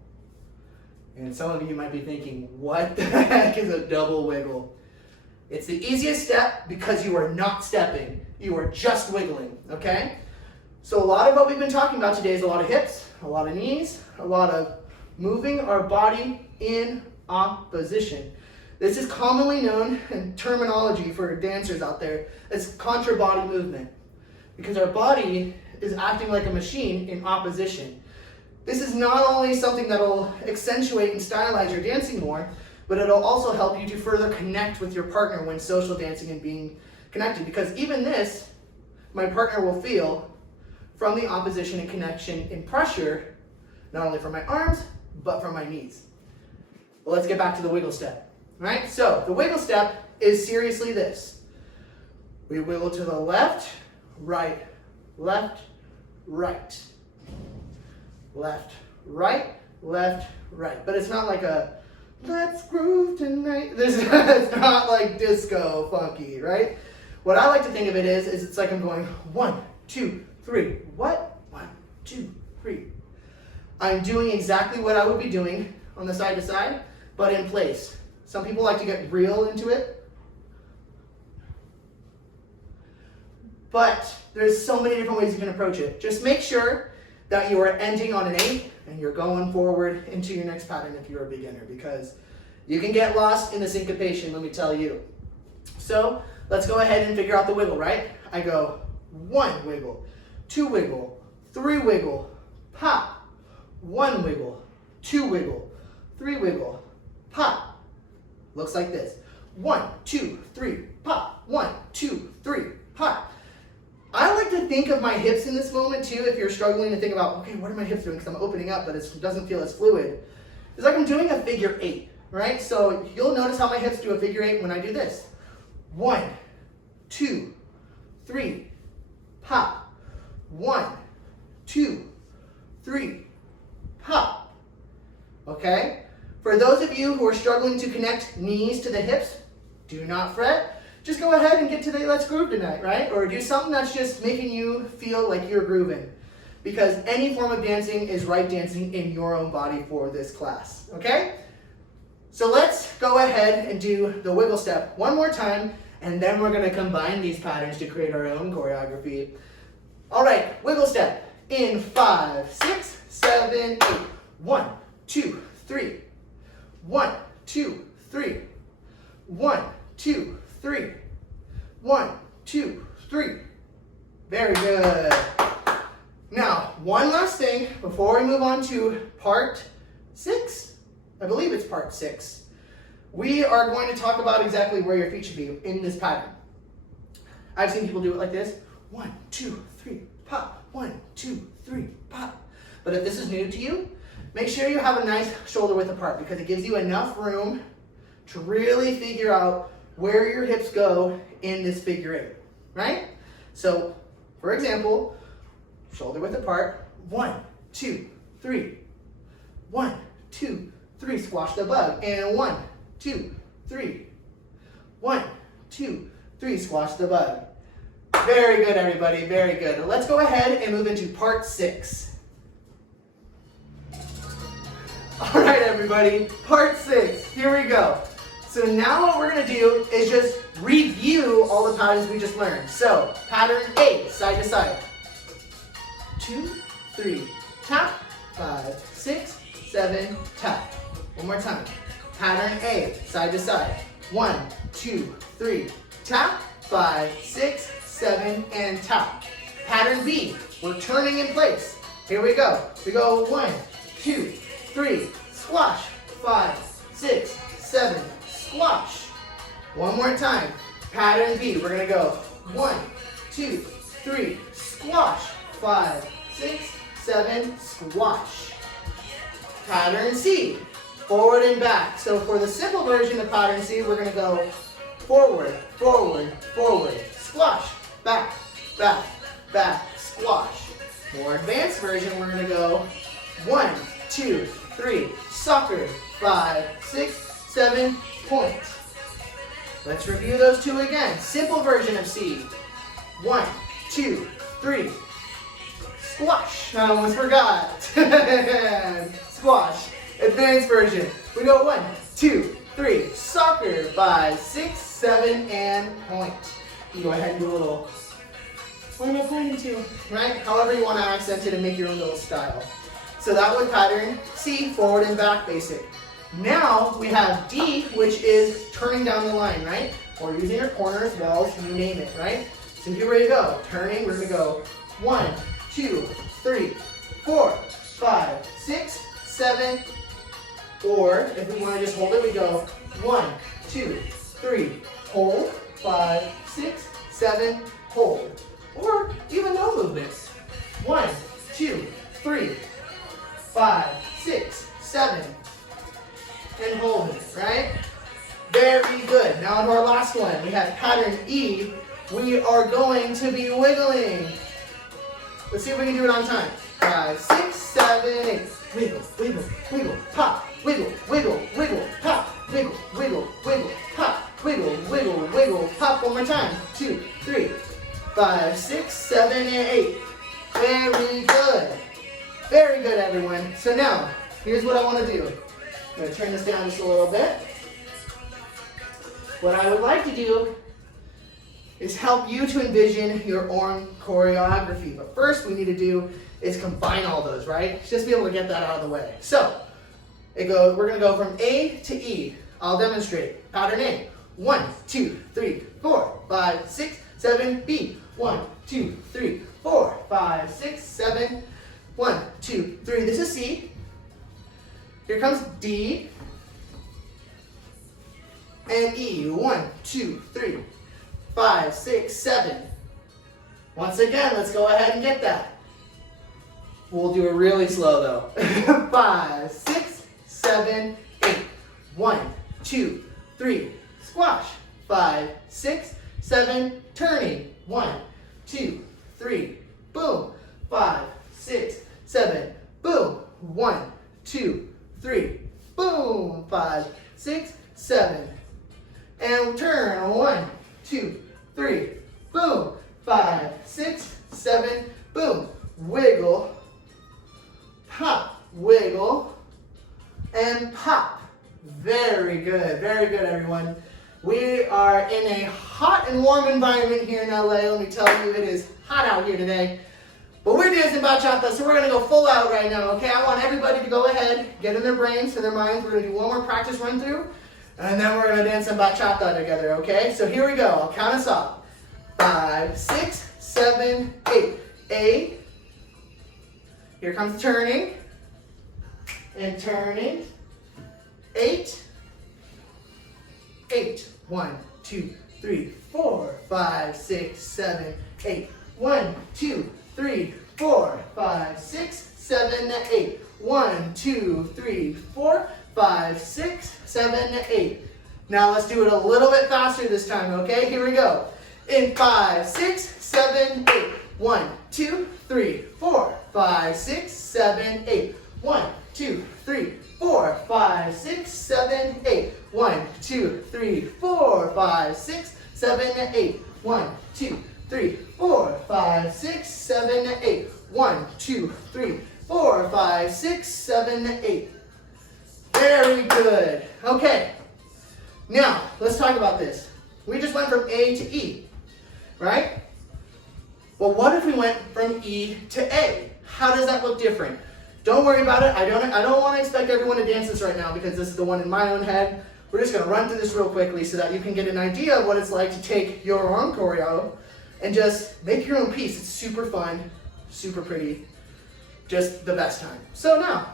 And some of you might be thinking, what the heck is a double wiggle? It's the easiest step because you are not stepping. You are just wiggling, okay? So a lot of what we've been talking about today is a lot of hips, a lot of knees, a lot of moving our body in opposition. This is commonly known in terminology for dancers out there as contra body movement, because our body is acting like a machine in opposition. This is not only something that will accentuate and stylize your dancing more, but it'll also help you to further connect with your partner when social dancing and being connected. Because even this, my partner will feel from the opposition and connection and pressure, not only from my arms, but from my knees. Well, let's get back to the wiggle step. All right, so the wiggle step is seriously this. We wiggle to the left, right, left, right. Left, right, left, right. But it's not like a, let's groove tonight. It's not like disco funky, right? What I like to think of it is it's like I'm going 1, 2, 3. What? 1, 2, 3. I'm doing exactly what I would be doing on the side to side, but in place. Some people like to get real into it. But there's so many different ways you can approach it. Just make sure that you are ending on an 8 and you're going forward into your next pattern if you're a beginner, because you can get lost in the syncopation, let me tell you. So let's go ahead and figure out the wiggle, right? I go 1 wiggle, 2 wiggle, 3 wiggle, pop, 1 wiggle, 2 wiggle, 3 wiggle, pop. Looks like this. 1, 2, 3, pop. 1, 2, 3, pop. I like to think of my hips in this moment too, if you're struggling to think about, okay, what are my hips doing? Because I'm opening up, but it doesn't feel as fluid. It's like I'm doing a figure 8, right? So you'll notice how my hips do a figure 8 when I do this. 1, 2, 3, pop. 1, 2, 3, pop. Okay? For those of you who are struggling to connect knees to the hips, do not fret. Just go ahead and get to the let's groove tonight, right? Or do something that's just making you feel like you're grooving. Because any form of dancing is right dancing in your own body for this class, okay? So let's go ahead and do the wiggle step one more time, and then we're gonna combine these patterns to create our own choreography. All right, wiggle step in 5, 6, 7, 8. 1, 2, 3. 1, 2, 3. 1, 2, 3. 1, 2, 3. Very good. Now, one last thing before we move on to part 6. I believe it's part 6. We are going to talk about exactly where your feet should be in this pattern. I've seen people do it like this. 1, 2, 3, pop. 1, 2, 3, pop. But if this is new to you, make sure you have a nice shoulder width apart, because it gives you enough room to really figure out where your hips go in this figure 8, right? So, for example, shoulder width apart, 1, 2, 3. 1, 2, 3, squash the bug, and 1, 2, 3. 1, 2, 3, squash the bug. Very good, everybody, very good. Let's go ahead and move into part 6. All right, everybody, part 6, here we go. So now what we're gonna do is just review all the patterns we just learned. So, pattern A, side to side. 2, 3, tap, 5, 6, 7, tap. One more time. Pattern A, side to side. 1, 2, 3, tap. 5, 6, 7, and tap. Pattern B, we're turning in place. Here we go. We go 1, 2, 3, squash. 5, 6, 7, squash. One more time. Pattern B, we're gonna go 1, 2, 3, squash. 5, 6, 7, squash. Pattern C, forward and back. So for the simple version of pattern C, we're gonna go forward, forward, forward, squash, back, back, back, squash. More advanced version, we're gonna go 1, 2, 3, soccer, 5, 6, 7, point. Let's review those two again. Simple version of C. 1, 2, 3, squash. I almost forgot. Squash. Advanced version. We go 1, 2, 3, soccer, 5, 6, 7, and point. You go ahead and do a little, what am I pointing to? Right? However you want to accent it and make your own little style. So that was pattern C, forward and back basic. Now we have D, which is turning down the line, right? Or using your corners, walls, you name it, right? So here we go. Turning, we're going to go 1, 2, 3, 4, 5, 6, 7, or if we want to just hold it, we go 1, 2, 3, hold, 5, 6, 7, hold. Or even no movements. 1, 2, 3, 5, 6, 7, and hold it, right? Very good. Now on our last one, we have pattern E. We are going to be wiggling. Let's see if we can do it on time. 5, 6, 7, 8. Wiggle, wiggle, wiggle, pop. Wiggle, wiggle, wiggle, pop. Wiggle, wiggle, wiggle, pop. Wiggle, wiggle, wiggle, pop. One more time. 2, 3, 5, 6, 7, and 8. Very good. Very good, everyone. So now, here's what I want to do. I'm going to turn this down just a little bit. What I would like to do is help you to envision your own choreography. But first, we need to do is combine all those, right? Just be able to get that out of the way. So, we're going to go from A to E. I'll demonstrate. Pattern A. 1, 2, 3, 4, 5, 6, 7, B. 1, 2, 3, 4, 5, 6, 7. 1, 2, 3. This is C. Here comes D and E. 1, 2, 3, 5, 6, 7. Once again, let's go ahead and get that. We'll do it really slow though. 5, 6, 7, 8. 1, 2, 3, squash. 5, 6, 7, turning. 1, 2, 3, boom. 5, 6, 7, boom. 1, 2, 3, boom. 5, 6, 7. And turn. 1, 2, 3, boom. 5, 6, 7, boom. Wiggle, pop, wiggle, and pop. Very good, everyone. We are in a hot and warm environment here in LA. Let me tell you, it is hot out here today. But we're dancing bachata, so we're going to go full out right now, okay? I want everybody to go ahead, get in their brains, in their minds. We're going to do one more practice run through, and then we're going to dance some bachata together, okay? So here we go. I'll count us off. 5, 6, 7, 8. A. Here comes turning. And turning. 8. 8. 1, 2, 3, 4, 5, 6, 7, 8. 1, 2, 3, 4, 5, 6, 7, 8. 1, 2, 3, 4, 5, 6, 7, 8. Now let's do it a little bit faster this time, okay? Here we go. In 5, 6, 7, 8. 1, 2, 3, 4, 5, 6, 7, 8. 1, 2, 3, 4, 5, 6, 7, 8. 1, 2, 3, 4, 5, 6, 7, 8. 1, 2, 3, 4, 5, 6, 7, 8. 1, 2, 3, 4, 5, 6, 7, 8. Very good. Okay. Now, let's talk about this. We just went from A to E, right? Well, what if we went from E to A? How does that look different? Don't worry about it. I don't want to expect everyone to dance this right now because this is the one in my own head. We're just going to run through this real quickly so that you can get an idea of what it's like to take your own choreo and just make your own piece. It's super fun, super pretty, just the best time. So now,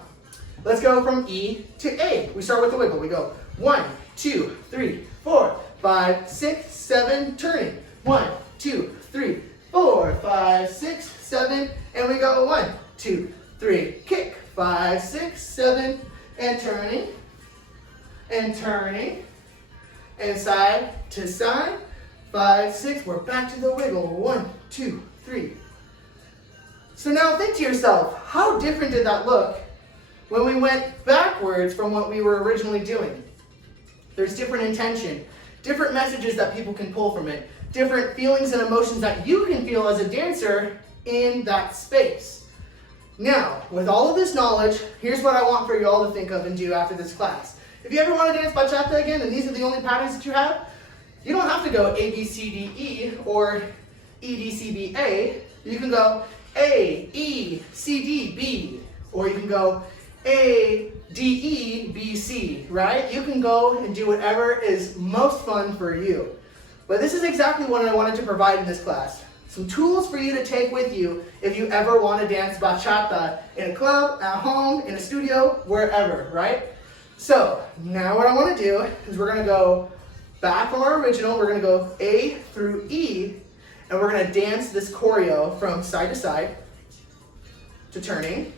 let's go from E to A. We start with the wiggle. We go 1, 2, 3, 4, 5, 6, 7, turning. 1, 2, 3, 4, 5, 6, 7, and we go 1, 2, 3, kick, 5, 6, 7, and turning, and turning, and side to side, 5, 6, we're back to the wiggle, 1, 2, 3. So now think to yourself, how different did that look when we went backwards from what we were originally doing? There's different intention, different messages that people can pull from it, different feelings and emotions that you can feel as a dancer in that space. Now, with all of this knowledge, here's what I want for you all to think of and do after this class. If you ever want to dance bachata again, and these are the only patterns that you have, you don't have to go A, B, C, D, E, or E, D, C, B, A. You can go A, E, C, D, B, or you can go A, D, E, B, C, right? You can go and do whatever is most fun for you. But this is exactly what I wanted to provide in this class. Some tools for you to take with you if you ever want to dance bachata in a club, at home, in a studio, wherever, right? So now what I want to do is we're going to go back from our original. We're going to go A through E, and we're going to dance this choreo from side to side to turning,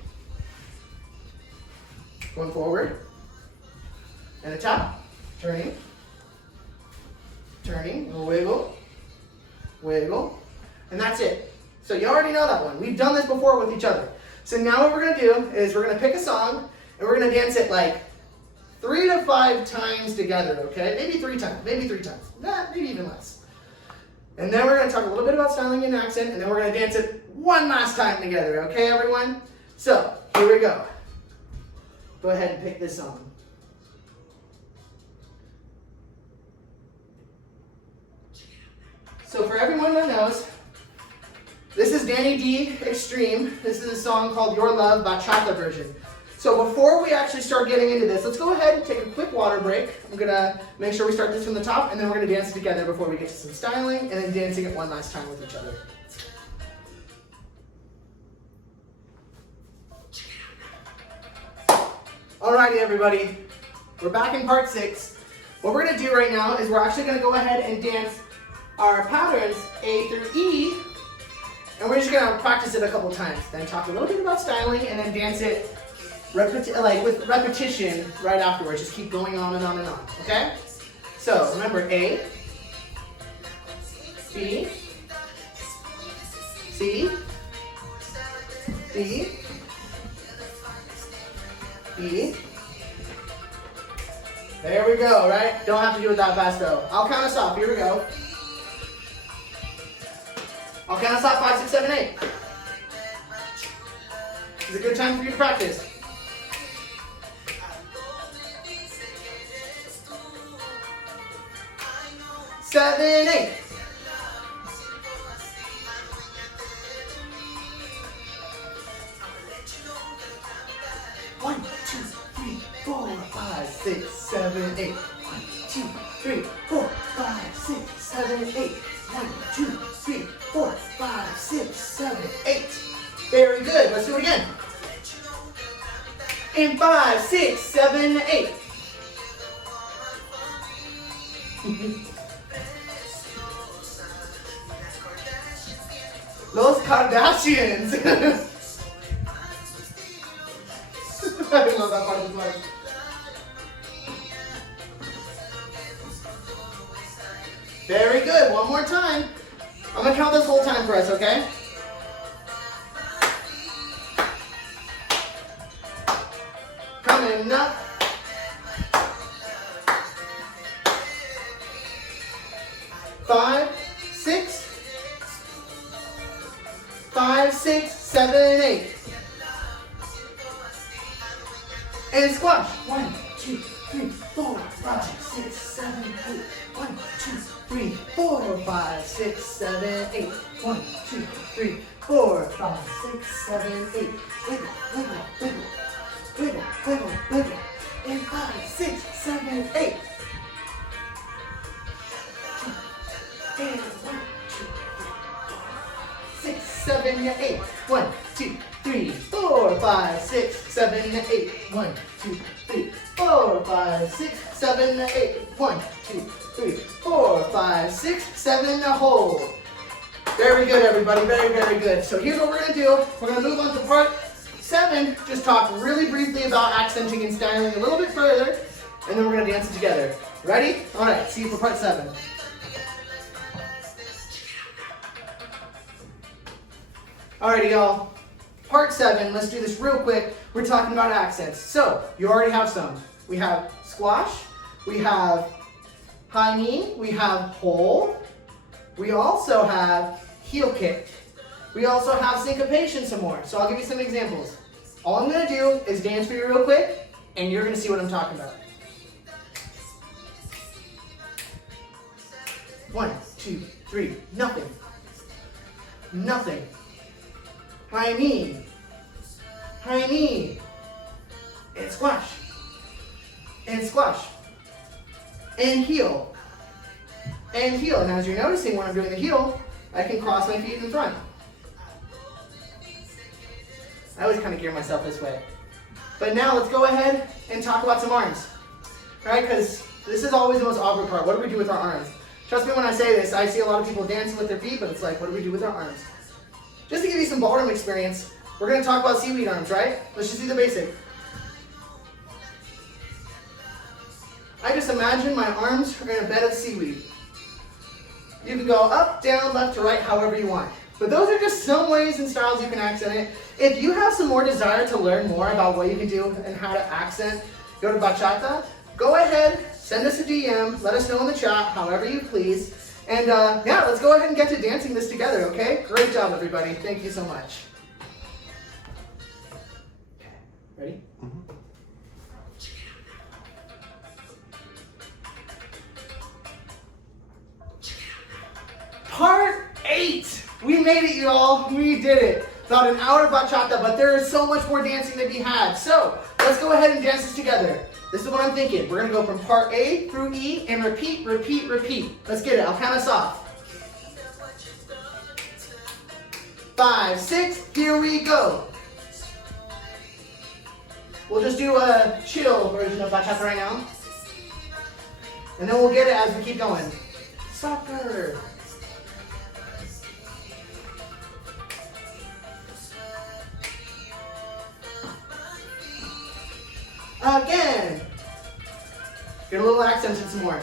going forward, and a tap, turning, turning, a wiggle, wiggle, and that's it. So you already know that one. We've done this before with each other. So now what we're going to do is we're going to pick a song, and we're going to dance it like 3 to 5 times together, okay? Maybe 3 times, maybe even less. And then we're going to talk a little bit about styling and accent, and then we're going to dance it one last time together, okay, everyone? So, here we go. Go ahead and pick this song. So for everyone that knows, this is Danny D Extreme. This is a song called Your Love Bachata version. So before we actually start getting into this, let's go ahead and take a quick water break. I'm gonna make sure we start this from the top, and then we're gonna dance it together before we get to some styling, and then dancing it one last time with each other. Alrighty, everybody, we're back in part 6. What we're gonna do right now is we're actually gonna go ahead and dance our patterns A through E, and we're just gonna practice it a couple times. Then talk a little bit about styling, and then dance it with repetition right afterwards. Just keep going on and on and on, okay? So remember A, B, C, D, E. There we go, right? Don't have to do it that fast though. I'll count us off. Here we go. I'll count us off 5, 6, 7, 8. It's a good time for you to practice. 7, 8. 1, 2, 3, 4, 5, 6, 7, 8. 1, 2, 3, 4, 5, 6, 7, 8. 1, 2, 3, 4, 5, 6, 7, 8. Very good. Let's do it again. In 5, 6, 7, 8. Los Kardashians. I love that part of the song. Very good. One more time. I'm going to count this whole time for us, okay? Coming up. 5, 6, 5, 6, 7, 8. And squash. 1, 2, 3, 4, 5, 6, 7, 8. 1, 2, 3, 4, 5, 6, 7, 8. 1, 2, 3, 4, 5, 6, 7, 8. Wiggle, wiggle, wiggle. Wiggle, wiggle, wiggle. And 5, 6, 7, 8. And 1, 2, 3, 4, 5, 6, 7, 8. 1, 2, 3, 4, 5, 6, 7, 8. 1, 2, 3, 4, 5, 6, 7, 8. 1, 2, 3, 4, 5, 6, 7, hold. Very good, everybody. Very, very good. So here's what we're going to do. We're going to move on to part 7. Just talk really briefly about accenting and styling a little bit further, and then we're going to dance it together. Ready? All right. See you for part 7. Alrighty, y'all. Part 7. Let's do this real quick. We're talking about accents. So you already have some. We have squash. We have high knee. We have hold. We also have heel kick. We also have syncopation some more. So I'll give you some examples. All I'm going to do is dance for you real quick, and you're going to see what I'm talking about. 1, 2, 3. Nothing. Nothing. High knee. High knee. And squash. And squash. And heel. And heel. And as you're noticing when I'm doing the heel, I can cross my feet in front. I always kind of gear myself this way. But now let's go ahead and talk about some arms. Right? Because this is always the most awkward part. What do we do with our arms? Trust me when I say this, I see a lot of people dancing with their feet, but it's like, what do we do with our arms? Just to give you some ballroom experience, we're going to talk about seaweed arms, right? Let's just do the basic. I just imagine my arms are in a bed of seaweed. You can go up, down, left to right, however you want. But those are just some ways and styles you can accent it. If you have some more desire to learn more about what you can do and how to accent, go to Bachata. Go ahead, send us a DM, let us know in the chat, however you please. And yeah, let's go ahead and get to dancing this together, okay? Great job, everybody. Thank you so much. Okay, ready? Part 8. We made it, y'all. We did it. About an hour of bachata, but there is so much more dancing to be had. So let's go ahead and dance this together. This is what I'm thinking. We're going to go from part A through E and repeat, repeat, repeat. Let's get it. I'll count us off. 5, 6, here we go. We'll just do a chill version of bachata right now. And then we'll get it as we keep going. Soccer. Again. Get a little accent and some more.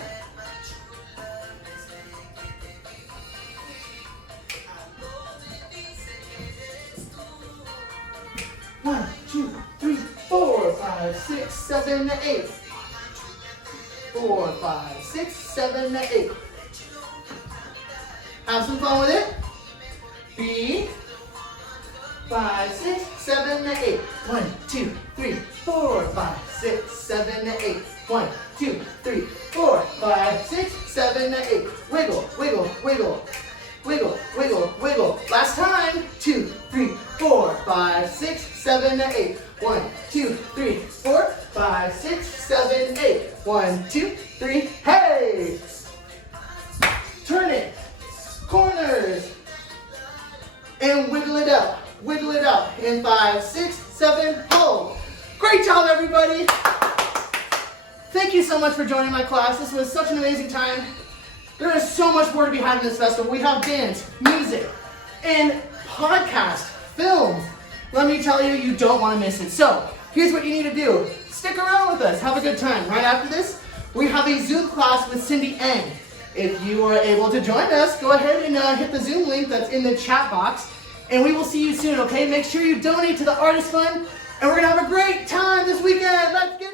One, 2, 3, 4, 5, 6, 7, 8. 4, 5, 6, 7, 8. Have some fun with it. B. 5, 6, 7, 8. 1, 2, 3, 4, 5, 6, 7, 8. 1, 2, 3, 4, 5, 6, 7, 8. Wiggle, wiggle, wiggle. Wiggle, wiggle, wiggle. Last time. 2, 3, 4, 5, 6, 7, 8. 1, 2, 3, 4, 5, 6, 7, 8. 1, 2, 3, hey! Turn it. Corners. And wiggle it up. Wiggle it up. In 5, 6, 7, hold. Great job, everybody. Thank you so much for joining my class. This was such an amazing time. There is so much more to be had in this festival. We have dance, music, and podcast, films. Let me tell you, you don't want to miss it. So here's what you need to do. Stick around with us. Have a good time. Right after this, we have a Zoom class with Cindy Eng. If you are able to join us, go ahead and hit the Zoom link that's in the chat box. And we will see you soon, okay? Make sure you donate to the Artist Fund. And we're going to have a great time this weekend. Let's get